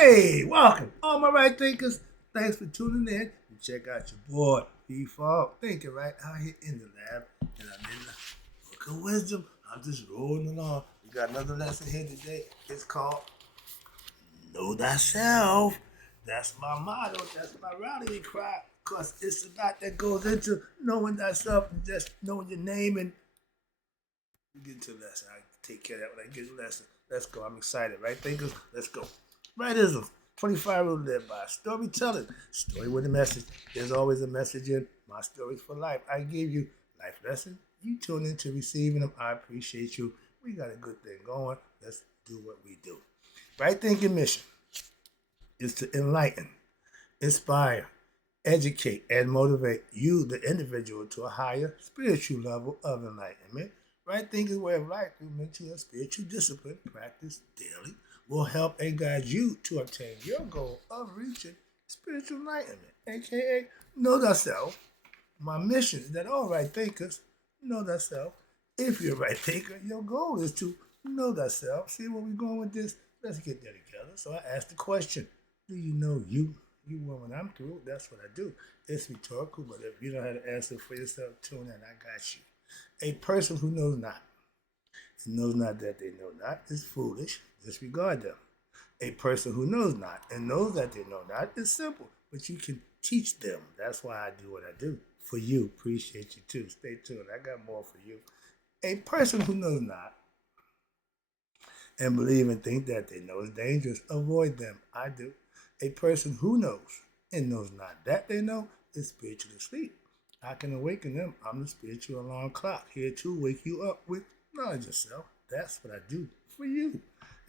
Hey, welcome, all my right thinkers. Thanks for tuning in. And check out your boy, Default Thinking, right out here in the lab. And I'm in the book of wisdom. I'm just rolling along. We got another lesson here today. It's called Know Thyself. That's my motto. That's my rallying cry. Because it's a lot that goes into knowing thyself and just knowing your name. And we get into the lesson. I take care of that when I get to the lesson. Let's go. I'm excited, right, thinkers? Let's go. Rightism. 25 rules to live by. Storytelling. Story with a message. There's always a message in my stories for life. I give you life lessons. You tune in to receiving them. I appreciate you. We got a good thing going. Let's do what we do. Right thinking mission is to enlighten, inspire, educate, and motivate you, the individual, to a higher spiritual level of enlightenment. Right thinking way of life through mental and spiritual discipline, practice daily, will help and guide you to obtain your goal of reaching spiritual enlightenment, aka know thyself. My mission is that all right thinkers know thyself. If you're a right thinker, your goal is to know thyself. See where we're going with this? Let's get there together. So I asked the question, do you know you? You will when I'm through. That's what I do. It's rhetorical, but if you don't have to answer for yourself, tune in. I got you. A person who knows not and knows not that they know not is foolish. Disregard them. A person who knows not and knows that they know not is simple, but you can teach them. That's why I do what I do. For you, appreciate you too. Stay tuned. I got more for you. A person who knows not and believe and think that they know is dangerous. Avoid them. I do. A person who knows and knows not that they know is spiritually asleep. I can awaken them. I'm the spiritual alarm clock, here to wake you up with knowledge of self. That's what I do for you.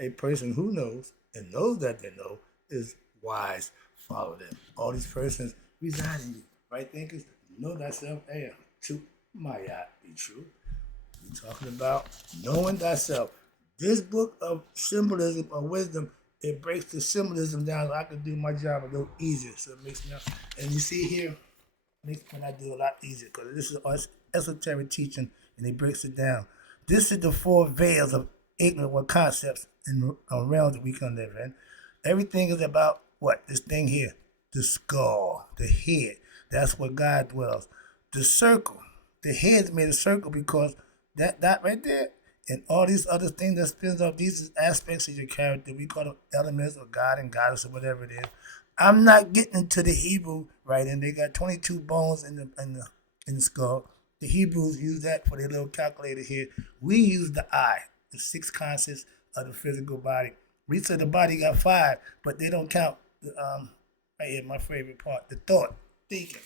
A person who knows and knows that they know is wise. Follow them. All these persons reside in you. Right thinkers, know thyself and to Maat be true. We're talking about knowing thyself. This book of symbolism or wisdom, it breaks the symbolism down so I can do my job a little easier. So it makes me, and you see here, makes when I do a lot easier because this is esoteric teaching and it breaks it down. This is the four veils of ignorant concepts and realms that we can live in. Everything is about what? This thing here, the skull, the head. That's where God dwells. The circle, the head's made a circle because that right there and all these other things that spins off these aspects of your character, we call them elements or God and goddess or whatever it is. I'm not getting into the Hebrew right, and they got 22 bones in the skull. The Hebrews use that for their little calculator here. We use the eye, the six concepts of the physical body. We say the body got five, but they don't count the right here, my favorite part, the thought, thinking.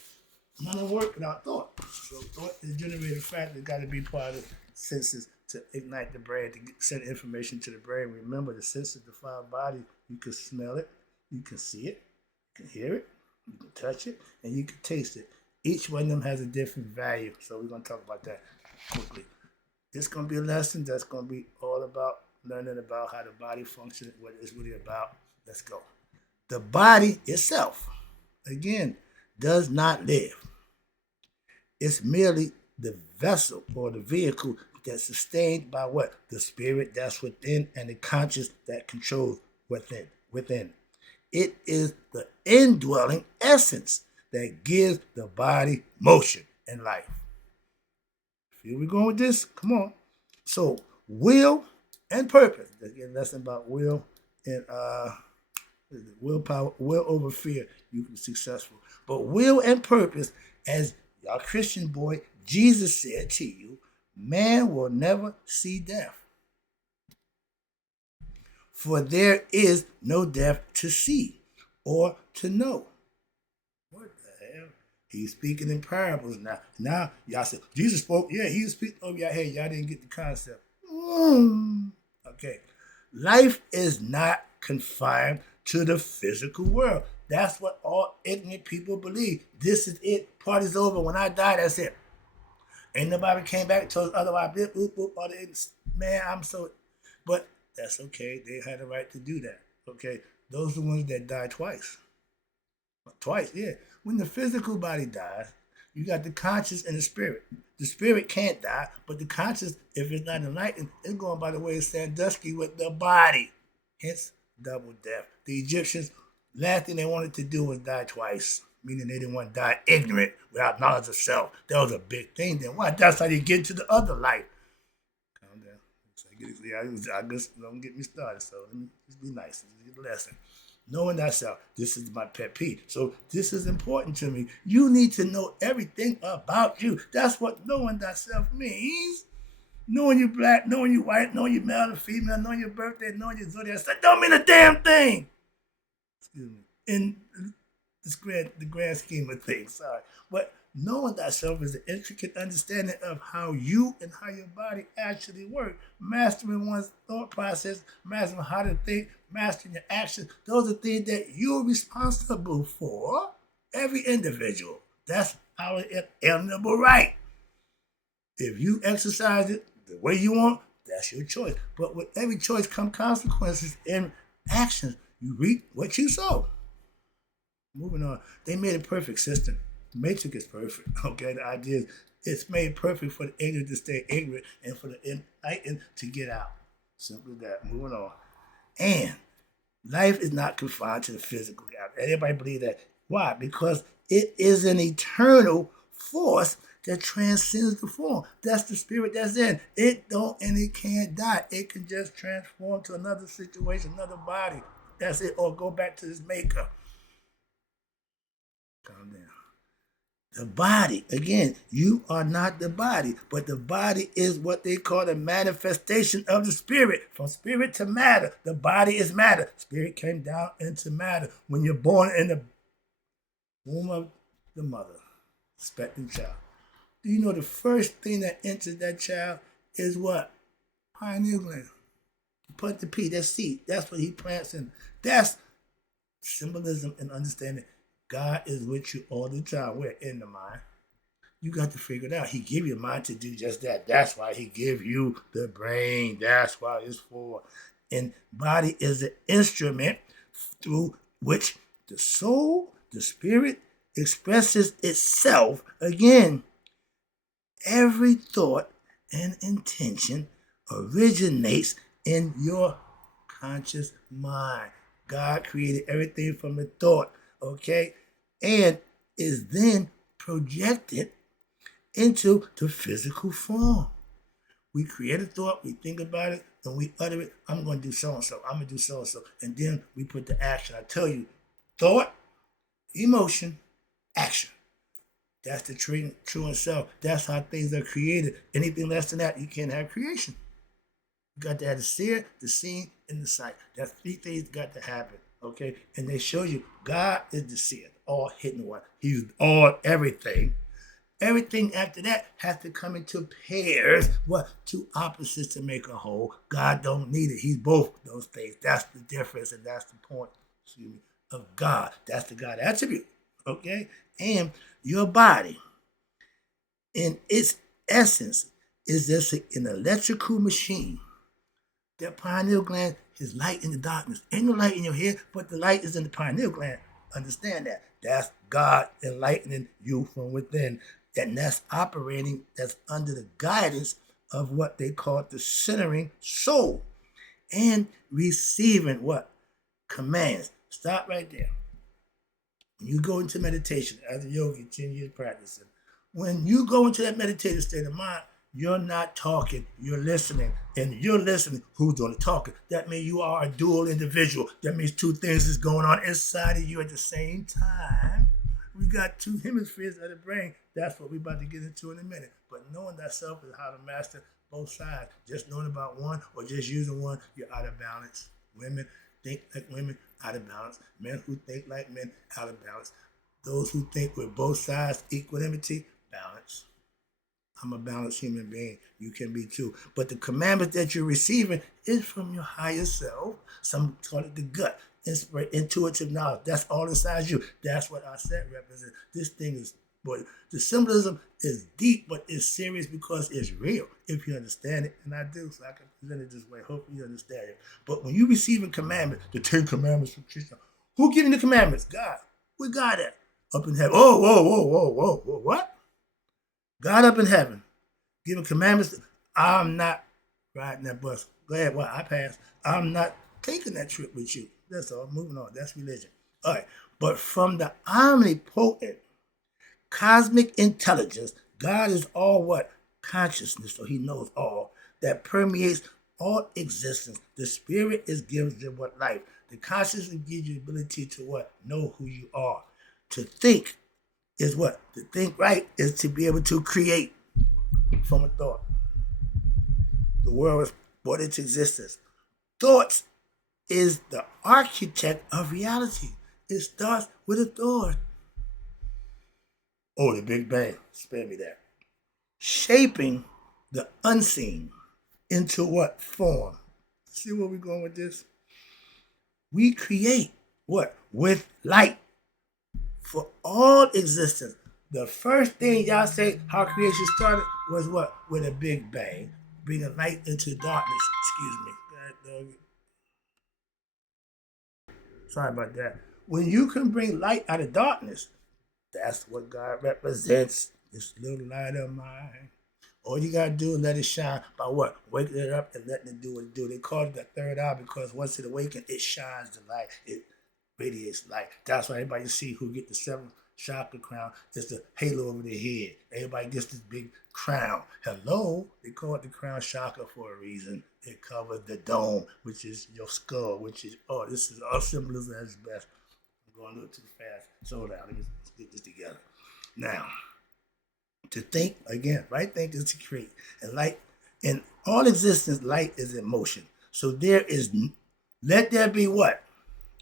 None of work without thought. So thought is generated fact that got to be part of the senses to ignite the brain, to send information to the brain. Remember, the senses define body. You can smell it, you can see it, you can hear it, you can touch it, and you can taste it. Each one of them has a different value. So we're going to talk about that quickly. This is going to be a lesson that's going to be all about learning about how the body functions, what it's really about. Let's go. The body itself, again, does not live. It's merely the vessel or the vehicle that's sustained by what? The spirit that's within and the conscious that controls within. It is the indwelling essence that gives the body motion and life. Here we going with this? Come on. So will and purpose. Let's get a lesson about will and willpower, will over fear. You can be successful. But will and purpose, as y'all Christian boy, Jesus said to you, man will never see death. For there is no death to see or to know. What the hell? He's speaking in parables now. Now, y'all said, Jesus spoke. Yeah, he was speaking. Oh, yeah, hey, y'all didn't get the concept. Okay. Life is not confined to the physical world. That's what all ignorant people believe. This is it. Party's over. When I die, that's it. Ain't nobody came back and told us otherwise. All the man, I'm so. But that's okay. They had the right to do that. Okay. Those are the ones that died twice. Twice, yeah. When the physical body dies, you got the conscious and the spirit. The spirit can't die, but the conscious, if it's not enlightened, it's going by the way of Sandusky with the body. Hence, double death. The Egyptians, last thing they wanted to do was die twice, meaning they didn't want to die ignorant without knowledge of self. That was a big thing. Then why? That's how you get into the other life. Calm down. I guess don't get me started. So let me just be nice. Just get a lesson. Knowing thyself. This is my pet peeve. So this is important to me. You need to know everything about you. That's what knowing thyself means. Knowing you black, knowing you white, knowing you male or female, knowing your birthday, knowing your zodiac, that don't mean a damn thing. Excuse me. In the grand scheme of things, sorry. But knowing thyself is the intricate understanding of how you and how your body actually work. Mastering one's thought process, mastering how to think, mastering your actions. Those are things that you're responsible for, every individual. That's our inalienable right. If you exercise it the way you want, that's your choice. But with every choice come consequences and actions. You reap what you sow. Moving on. They made a perfect system. The matrix is perfect. Okay, the idea is it's made perfect for the ignorant to stay ignorant and for the enlightened to get out. Simple as that. Moving on. And life is not confined to the physical. Everybody believe that. Why? Because it is an eternal force that transcends the form. That's the spirit that's in. It don't and it can't die. It can just transform to another situation, another body. That's it. Or go back to its maker. Calm down. The body, again, you are not the body, but the body is what they call the manifestation of the spirit. From spirit to matter, the body is matter. Spirit came down into matter. When you're born in the womb of the mother, expecting child. Do you know the first thing that enters that child is what? Pineal gland. Put the P, that's seed. That's what he plants in. That's symbolism and understanding. God is with you all the time. We're in the mind. You got to figure it out. He give you a mind to do just that. That's why he give you the brain. That's why it's for. And body is an instrument through which the soul, the spirit, expresses itself. Again, every thought and intention originates in your conscious mind. God created everything from the thought. Okay, and is then projected into the physical form. We create a thought, we think about it, and we utter it. I'm going to do so-and-so. I'm going to do so-and-so. And then we put the action. I tell you, thought, emotion, action. That's the true and self. That's how things are created. Anything less than that, you can't have creation. You got to have the seer, the seen, and the sight. That's three things got to happen. Okay, and they show you God is the seer, all hidden one. He's all everything. Everything after that has to come into pairs. What? Two opposites to make a whole. God don't need it. He's both those things. That's the difference, and that's the point. Of God. That's the God attribute. Okay, and your body, in its essence, is just an electrical machine. That pineal gland is light in the darkness. Ain't no light in your head, but the light is in the pineal gland. Understand that. That's God enlightening you from within. And that's operating, that's under the guidance of what they call the centering soul. And receiving what? Commands. Stop right there. When you go into meditation, as a yogi, 10 years practicing, when you go into that meditative state of mind, you're not talking, you're listening. And you're listening, who's doing the talking? That means you are a dual individual. That means two things is going on inside of you at the same time. We got two hemispheres of the brain. That's what we're about to get into in a minute. But knowing thyself is how to master both sides. Just knowing about one or just using one, you're out of balance. Women think like women, out of balance. Men who think like men, out of balance. Those who think with both sides, equanimity, balance. I'm a balanced human being. You can be too. But the commandment that you're receiving is from your higher self. Some call it the gut. Intuitive knowledge. That's all inside you. That's what our set represents. This thing is, but the symbolism is deep, but it's serious because it's real. If you understand it, and I do, so I can present it this way. Hopefully you understand it. But when you receive a commandment, the 10 commandments from Krishna, who giving the commandments? God. Where God at? Up in heaven. Oh, whoa. What? God up in heaven, giving commandments. I'm not riding that bus. Go ahead, I pass. I'm not taking that trip with you. That's all. Moving on. That's religion. All right. But from the omnipotent cosmic intelligence, God is all what? Consciousness, so he knows all. That permeates all existence. The spirit is gives them what life. The consciousness gives you the ability to what? Know who you are. To think is what? To think right is to be able to create from a thought. The world is brought into existence. Thoughts is the architect of reality. It starts with a thought. Oh, the Big Bang. Spare me that. Shaping the unseen into what form? See where we're going with this? We create what? With light for all existence. The first thing y'all say how creation started was what? With a Big Bang. Bringing light into darkness. Excuse me. God, dog. Sorry about that. When you can bring light out of darkness, that's what God represents. This little light of mine. All you gotta do is let it shine by what? Waking it up and letting it do what it do. They call it the third eye because once it awakens, it shines the light. It radiates light. That's why everybody see who get the seventh chakra crown. It's the halo over their head. Everybody gets this big crown. Hello, they call it the crown chakra for a reason. It covers the dome, which is your skull, which is this is all symbolism at its best. I'm going a little too fast. Slow down. Let's get this together. Now, to think again, right? Think is to create, and light in all existence, light is in motion. So there is, let there be what?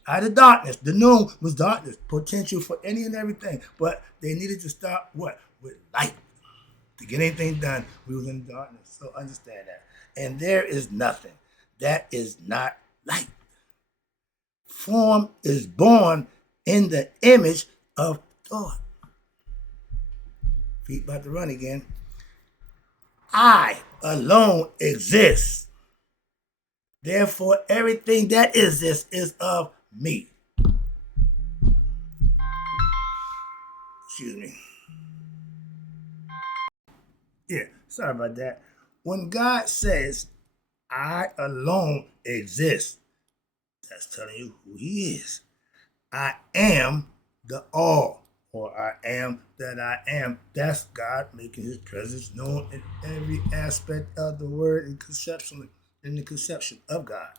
Out of darkness. The noon was darkness, potential for any and everything. But they needed to start what? With light. To get anything done, we was in darkness. So understand that. And there is nothing that is not light. Form is born in the image of thought. Feet about to run again. I alone exist. Therefore, everything that exists is of me. Excuse me. Yeah, sorry about that. When God says, I alone exist, that's telling you who he is. I am the all, or I am that I am. That's God making his presence known in every aspect of the word and conceptually in the conception of God.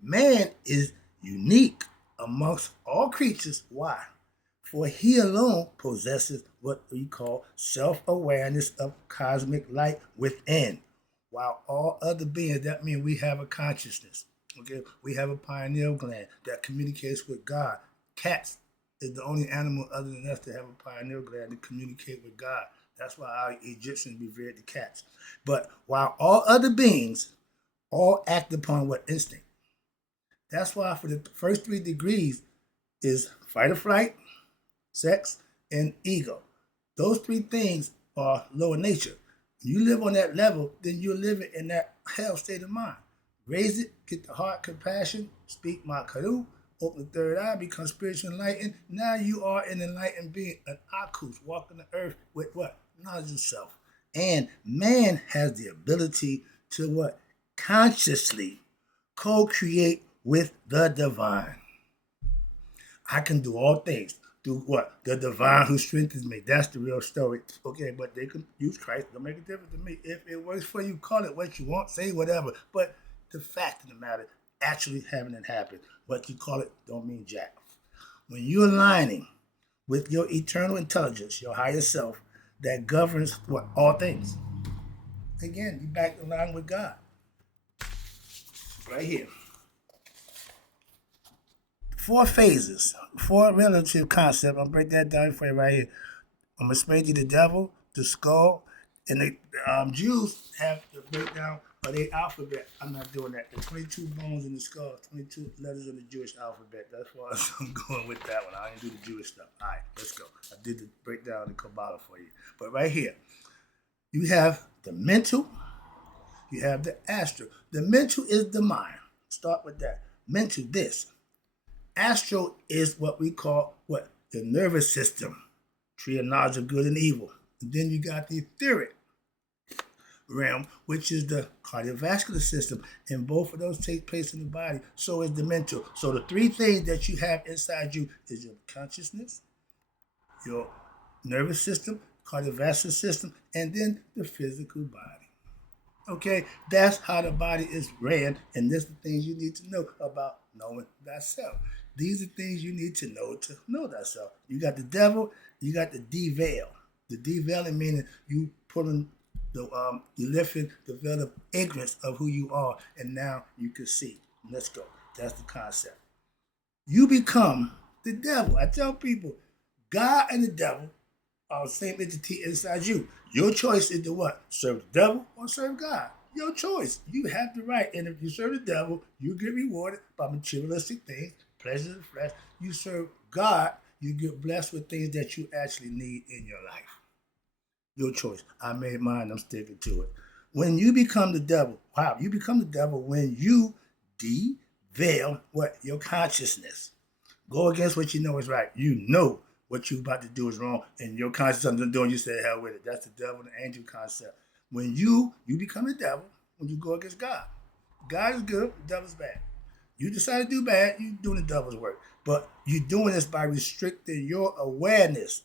Man is unique amongst all creatures. Why? For he alone possesses what we call self-awareness of cosmic light within. While all other beings, that means we have a consciousness. Okay, we have a pineal gland that communicates with God. Cats is the only animal other than us to have a pineal gland to communicate with God. That's why our Egyptians revered the cats. But while all other beings all act upon what? Instinct. That's why for the first 3 degrees is fight or flight, sex, and ego. Those 3 things are lower nature. When you live on that level, then you're living in that hell state of mind. Raise it, get the heart compassion, speak Maat, open the third eye, become spiritually enlightened. Now you are an enlightened being, an Akus, walking the earth with what? Knowledge of self. And man has the ability to what? Consciously co-create with the divine. I can do all things through what? The divine who strengthens me. That's the real story. Okay, but they can use Christ. Don't make a difference to me. If it works for you, call it what you want, say whatever. But the fact of the matter, actually having it happen, what you call it don't mean jack. When you're aligning with your eternal intelligence, your higher self, that governs what? All things. Again, you back in line with God. Right here. 4 phases, 4 relative concepts. I'll break that down for you right here. I'm going to explain to you the devil, the skull, and the Jews have the breakdown of their alphabet. I'm not doing that. The 22 bones in the skull, 22 letters of the Jewish alphabet. That's why I'm going with that one. I didn't do the Jewish stuff. All right, let's go. I did the breakdown of the Kabbalah for you. But right here, you have the mental, you have the astral. The mental is the mind. Start with that. Mental, this. Astral is what we call what? The nervous system. Tree of knowledge of good and evil. And then you got the etheric. realm, which is the cardiovascular system, and both of those take place in the body. So is the mental. So the three things that you have inside you is your consciousness, your nervous system, cardiovascular system, and then the physical body. Okay, that's how the body is ran, and this is the things you need to know about knowing thyself. These are things you need to know thyself. You got the devil, you got the deveil. The deveiling meaning you pulling you lifting the veil of ignorance of who you are, and now you can see. Let's go. That's the concept. You become the devil. I tell people, God and the devil are the same entity inside you. Your choice is to what? Serve the devil or serve God. Your choice. You have the right. And if you serve the devil, you get rewarded by materialistic things, pleasures of the flesh. You serve God, you get blessed with things that you actually need in your life. Your choice. I made mine. I'm sticking to it. When you become the devil, you become the devil when you deveil what? Your consciousness. Go against what you know is right. You know what you're about to do is wrong, and your conscience something doing, you say hell with it. That's the devil and the angel concept. When you become the devil, when you go against God. God is good, the devil's bad. You decide to do bad, you're doing the devil's work. But you're doing this by restricting your awareness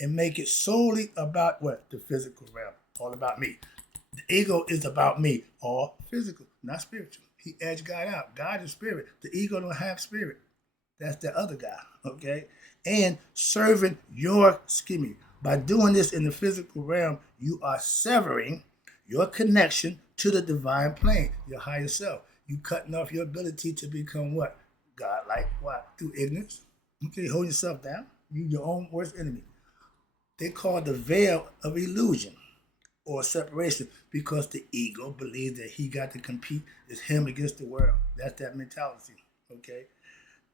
and make it solely about what? The physical realm. All about me. The ego is about me. All physical, not spiritual. He edged God out. God is spirit. The ego don't have spirit. That's the other guy, okay? And serving your scheming. By doing this in the physical realm, you are severing your connection to the divine plane, your higher self. You cutting off your ability to become what? God-like. Why? Through ignorance. Okay, hold yourself down. You your own worst enemy. They call the veil of illusion or separation because the ego believes that he got to compete. It's him against the world. That's that mentality, okay?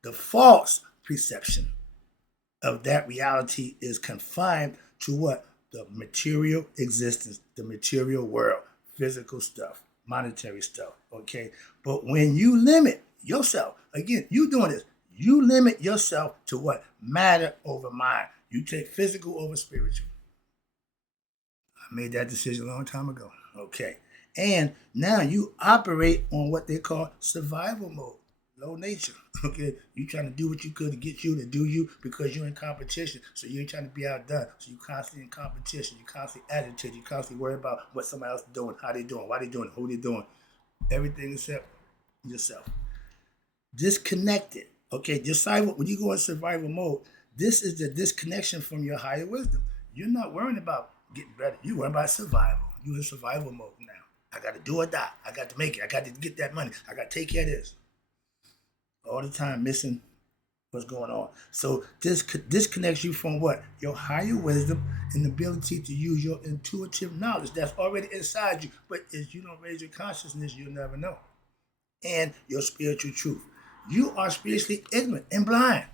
The false perception of that reality is confined to what? The material existence, the material world, physical stuff, monetary stuff, okay? But when you limit yourself, again, you doing this, you limit yourself to what? Matter over mind. You take physical over spiritual. I made that decision a long time ago, okay? And now you operate on what they call survival mode. Low nature, okay? You trying to do what you could to get you to do you because you're in competition. So you ain't trying to be outdone. So you constantly in competition. You constantly agitated. You constantly worry about what somebody else is doing, how they doing, why they doing, who they doing. Everything except yourself. Disconnected, okay? When you go in survival mode, this is the disconnection from your higher wisdom. You're not worrying about getting better. You're worrying about survival. You're in survival mode now. I got to do or die. I got to make it. I got to get that money. I got to take care of this. All the time missing what's going on. So this disconnects you from what? Your higher wisdom and the ability to use your intuitive knowledge that's already inside you. But if you don't raise your consciousness, you'll never know. And your spiritual truth. You are spiritually ignorant and blind.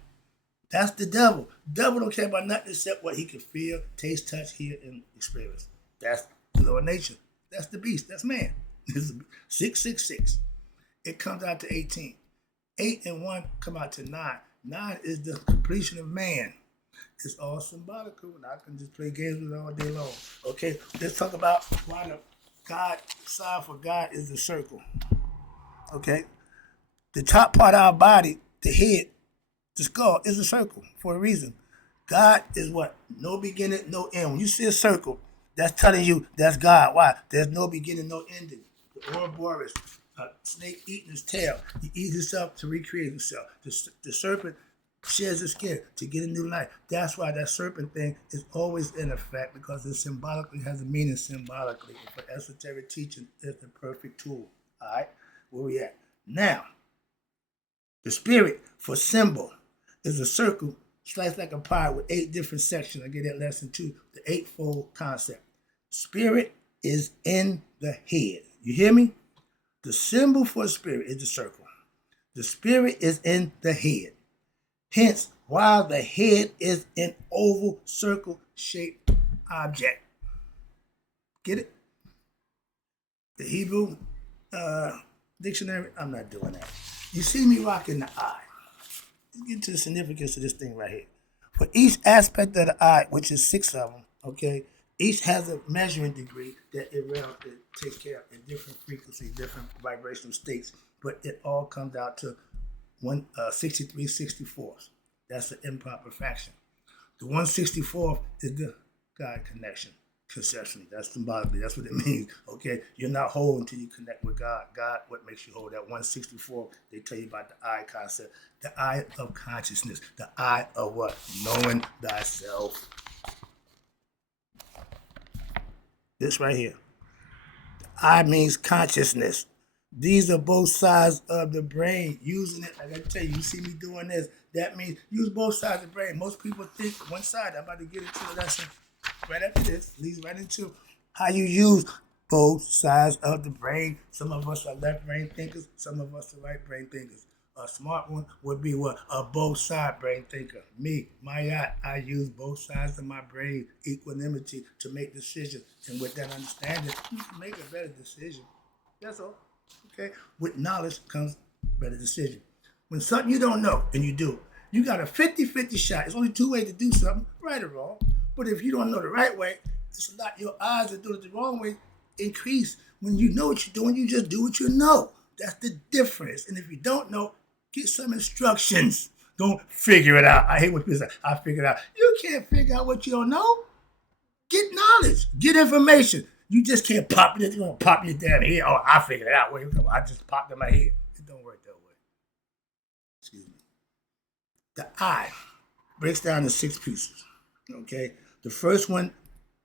That's the devil. The devil don't care about nothing except what he can feel, taste, touch, hear, and experience. That's the lower nature. That's the beast. That's man. This is 666. It comes out to 18. 8 and 1 come out to 9. 9 is the completion of man. It's all symbolical, and I can just play games with it all day long. Okay, let's talk about why the God sign for God is the circle. Okay, the top part of our body, the head, the skull, is a circle for a reason. God is what? No beginning, no end. When you see a circle, that's telling you that's God. Why? There's no beginning, no ending. The Ouroboros. Snake eating his tail. He eats himself to recreate himself. The serpent sheds his skin to get a new life. That's why that serpent thing is always in effect, because it symbolically has a meaning symbolically. And for esoteric teaching, it's the perfect tool. All right, where we at? Now, the spirit for symbol is a circle sliced like a pie with 8 different sections. I get that lesson 2, the eightfold concept. Spirit is in the head. You hear me? The symbol for spirit is the circle. The spirit is in the head. Hence, while the head is an oval circle-shaped object. Get it? The Hebrew dictionary, I'm not doing that. You see me rocking the eye. Let's get to the significance of this thing right here. For each aspect of the eye, which is 6 of them, okay, Each has a measuring degree that it takes care of in different frequencies, different vibrational states, but it all comes out to 63/64. That's the improper fraction. The 1/64 is the God connection, conceptually. That's symbolically. That's what it means. Okay, you're not whole until you connect with God. God, what makes you whole? That 1/64. They tell you about the I concept, the I of consciousness, the I of what? Knowing thyself. This right here. I means consciousness. These are both sides of the brain. Using it, like I tell you, you see me doing this. That means use both sides of the brain. Most people think one side. I'm about to get into a lesson right after this. Leads right into how you use both sides of the brain. Some of us are left brain thinkers. Some of us are right brain thinkers. A smart one would be what? A both side brain thinker. Me, Maat, I use both sides of my brain, equanimity, to make decisions. And with that understanding, you can make a better decision. That's all. Okay? With knowledge comes better decision. When something you don't know and you do, you got a 50-50 shot. It's only two ways to do something, right or wrong. But if you don't know the right way, it's a lot. Your odds of doing it the wrong way increase. When you know what you're doing, you just do what you know. That's the difference. And if you don't know, get some instructions. Don't figure it out. I hate when people say, I figured it out. You can't figure out what you don't know. Get knowledge. Get information. You just can't pop it. You're going to pop your damn head. Oh, I figured it out. Wait, I just popped in my head. It don't work that way. Excuse me. The I breaks down to 6 pieces. Okay? The first one,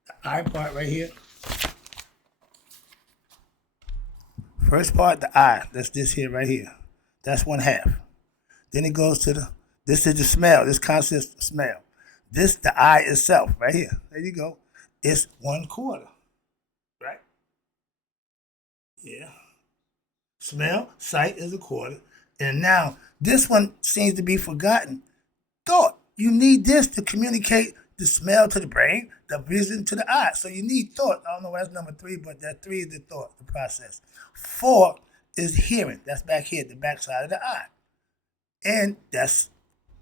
the I part right here. First part, the I. That's this here right here. That's 1/2. Then it goes to this is the smell. This consists of smell. This, the I itself, right here. There you go. It's 1/4. Right? Yeah. Smell, sight is 1/4. And now, this one seems to be forgotten. Thought. You need this to communicate the smell to the brain, the vision to the eye. So you need thought. I don't know why that's number 3, but that 3 is the thought, the process. 4 is hearing. That's back here, the back side of the eye. And that's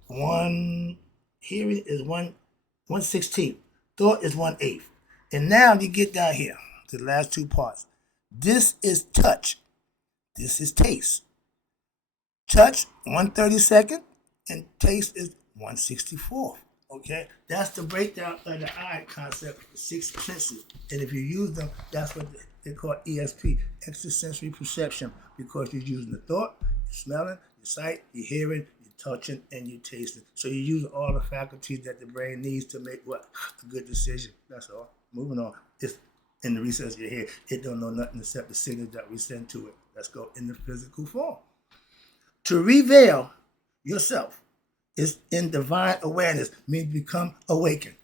hearing is 1/16. Thought is 1/8. And now you get down here to the last 2 parts. This is touch. This is taste. Touch, 1/32, and taste is 1/64. Okay? That's the breakdown of the eye concept, 6 senses. And if you use them, that's what they call ESP, extrasensory perception, because you're using the thought, you're smelling, your sight, your hearing, your touching, and your tasting. So you use all the faculties that the brain needs to make what? A good decision. That's all. Moving on. It's in the recess of your head. It don't know nothing except the signals that we send to it. Let's go in the physical form. To reveal yourself is in divine awareness, means become awakened.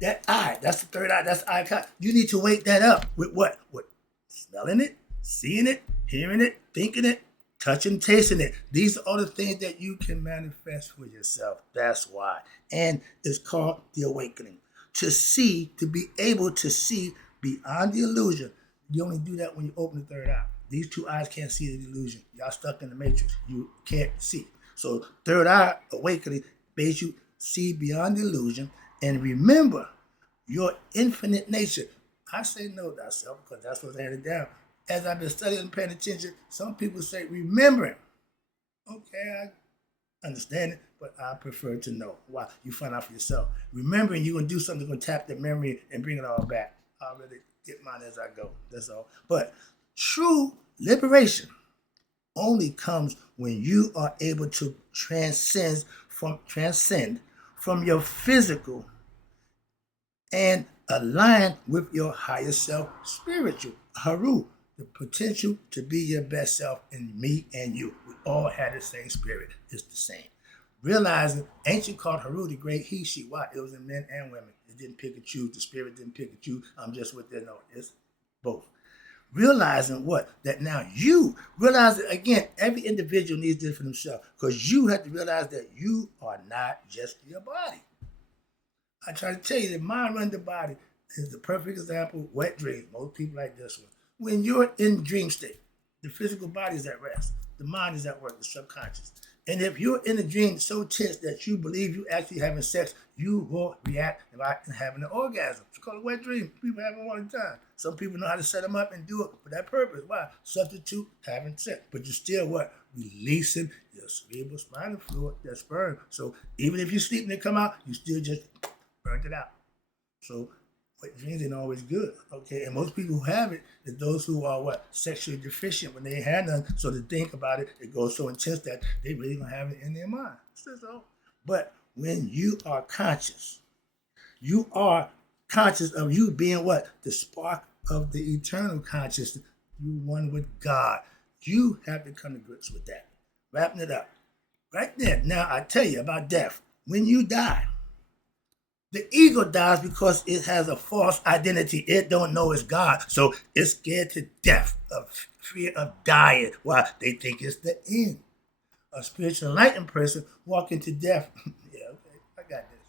That eye, that's the third eye, that's eye contact. You need to wake that up with what? With smelling it, seeing it, hearing it, thinking it, touching, tasting it. These are all the things that you can manifest for yourself. That's why. And it's called the awakening. To see, to be able to see beyond the illusion. You only do that when you open the third eye. These 2 eyes can't see the illusion. Y'all stuck in the matrix. You can't see. So third eye awakening makes you see beyond the illusion and remember your infinite nature. I say know thyself because that's what's handed down. As I've been studying and paying attention, some people say remembering. Okay, I understand it, but I prefer to know. Why? You find out for yourself. Remembering, you're going to do something that's going to tap the memory and bring it all back. I'll really get mine as I go. That's all. But true liberation only comes when you are able to transcend from your physical and align with your higher self, spiritual, Haru, the potential to be your best self in me and you. We all had the same spirit. It's the same. Realizing ancient called Haru the great he, she, why? It was in men and women. It didn't pick and choose. The spirit didn't pick and choose. I'm just what they know. It's both. Realizing what? That now you realize that, again, every individual needs this for themselves because you have to realize that you are not just your body. I try to tell you that mind run the body is the perfect example. Wet dreams. Most people like this one. When you're in dream state, the physical body is at rest. The mind is at work, the subconscious. And if you're in a dream so tense that you believe you actually having sex, you will react like having an orgasm. It's called a wet dream. People have them all the time. Some people know how to set them up and do it for that purpose. Why? Substitute having sex. But you're still what? Releasing your cerebral spinal fluid, that sperm. So even if you sleep and they come out, you still just burnt it out. So wet dreams ain't always good, okay? And most people who have it is those who are what? Sexually deficient when they ain't had none. So to think about it, it goes so intense that they really don't have it in their mind. So, but when you are conscious of you being what? The spark of the eternal consciousness. You one with God. You have to come to grips with that. Wrapping it up. Right there. Now I tell you about death. When you die, the ego dies because it has a false identity. It don't know it's God. So it's scared to death, of fear of dying. Why? They think it's the end. A spiritual enlightened person walking to death. Yeah, okay, I got this.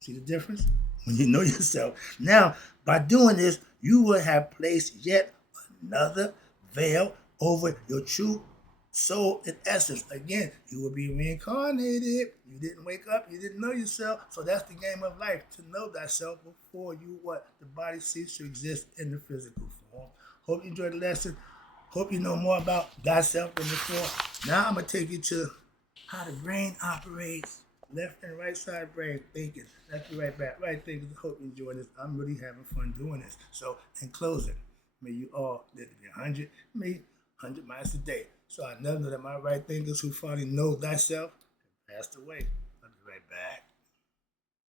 See the difference? When you know yourself. Now, by doing this, you will have placed yet another veil over your true soul in essence. Again, you will be reincarnated. You didn't wake up, you didn't know yourself. So that's the game of life, to know thyself before you what? The body ceases to exist in the physical form. Hope you enjoyed the lesson. Hope you know more about thyself than before. Now I'm going to take you to how the brain operates. Left and right side brain thinking. Left and right back. Right thinking. Hope you enjoy this. I'm really having fun doing this. So in closing, may you all live to be 100. May 100 miles a day. So I never know that my right thinkers who finally know thyself have passed away. I'll be right back.